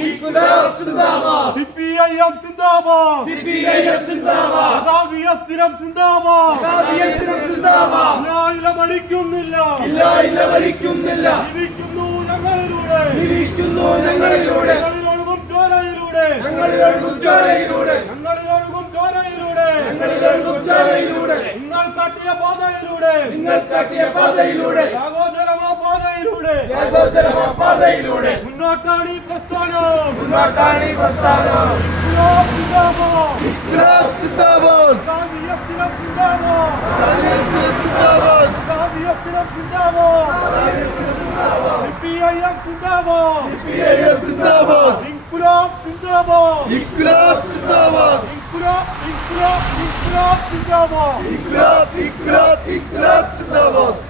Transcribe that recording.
İnkılap zindabad. CPIM zindabad. Sadaviyyat zindabad. ഇല്ല മരിക്കുന്നില്ല. ജീവിക്കുന്നു ഞങ്ങളിലൂടെ. ഞങ്ങളിലൊഴുകും ചോരയിലൂടെ. നിങ്ങൾ കാട്ടിയ പാതയിലൂടെ. പാതയിലൂടെ മുന്നോട്ടാണ് ഈ പ്രസ്ഥാനം. ഇൻക്ലാബ് സിന്ദാബാദ്. CPIM സിന്ദാബാദ്. CPIM സിന്ദാബാദ്. ഇൻക്ലാബ് സിന്ദാബാദ്. ഇൻക്ലാബ് സിന്ദാബാദ്. ഇൻക്ലാബ് സിന്ദാബാദ്. ഇൻക്ലാബ് സിന്ദാബാദ്.